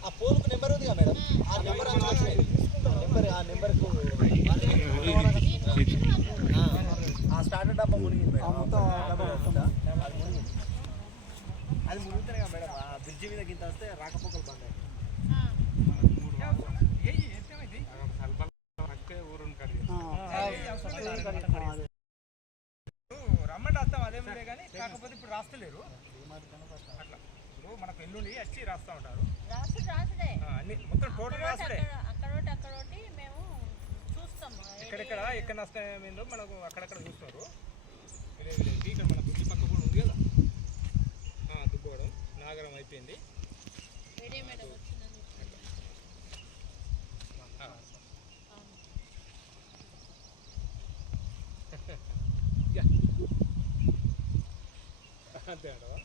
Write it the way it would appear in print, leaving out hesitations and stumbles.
ఆ పోల్కు నెంబర్ ఉందిగా మేడం, ఆ నెంబర్ ఆ నెంబర్కు ఆ స్టార్టర్ డబ్బా మునిగింది మేడం. అది మునిగితేనే కదా మేడం ఆ బ్రిడ్జి మీద గింత వస్తే రాకపోకలు బంద్ అయ్యాయి. రమ్మంటే వస్తాం అదేమిలే కానీ కాకపోతే ఇప్పుడు రాస్తలేరు అట్లా. ఇప్పుడు మనకు ఎల్లుండి వచ్చి రాస్తూ ఉంటారు అన్ని మొత్తం టోటల్ రాసుడే. ఎక్కడెక్కడ ఎక్కడ నష్టం ఏందో మనకు అక్కడక్కడ చూస్తున్నారు. ఇక్కడ మన బుద్ధి పక్క కూడా ఉంది కదా దుబ్బోవడం నాగరం అయిపోయింది. అంతే అంటావా?